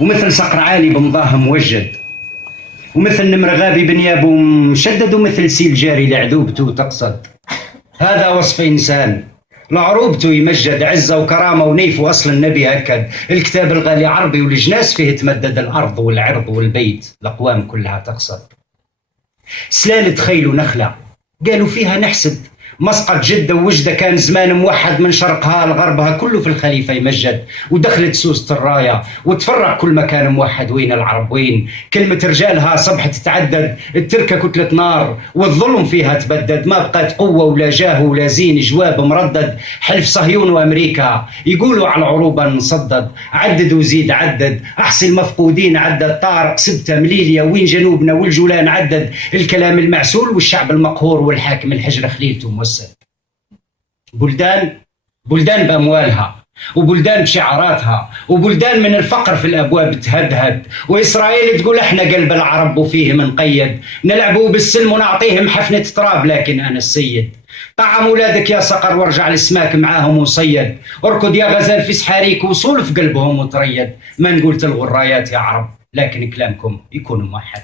ومثل صقر عالي بمضاه موجد، ومثل نمر غابي بنيابه مشدد، ومثل سيل جاري لعذوبته تقصد. هذا وصف إنسان لعروبته يمجد، عزة وكرامة ونيف، وأصل النبي أكد. الكتاب الغالي عربي والجناس فيه تمدد، الأرض والعرض والبيت الأقوام كلها تقصد. سلالة خيل ونخلة قالوا فيها نحسد، مسقط جدة ووجدة كان زمان موحد، من شرقها لغربها كله في الخليفة يمجد. ودخلت سوسة الراية وتفرق كل مكان موحد، وين العرب وين؟ كلمة رجالها صبحت تتعدد، التركة كتلة نار والظلم فيها تبدد. ما بقت قوة ولا جاه ولا زين، جواب مردد حلف صهيون وأمريكا يقولوا على العروبة نصدد. عدد وزيد عدد، أحصي المفقودين عدد، طارق سبتة مليليا وين جنوبنا والجولان عدد. الكلام المعسول والشعب المقهور والحاكم الحجر خليلته موسد. بلدان بأموالها، وبلدان بشعاراتها، وبلدان من الفقر في الأبواب تهدهد. وإسرائيل تقول احنا قلب العرب وفيه منقيد، نلعبوا بالسلم ونعطيهم حفنة تراب لكن أنا السيد. طعم أولادك يا صقر وارجع لسماك معاهم وصيد، اركض يا غزال في سحاريك وصول في قلبهم وتريد. ما نقول تلغوا الرايات يا عرب، لكن كلامكم يكون موحد.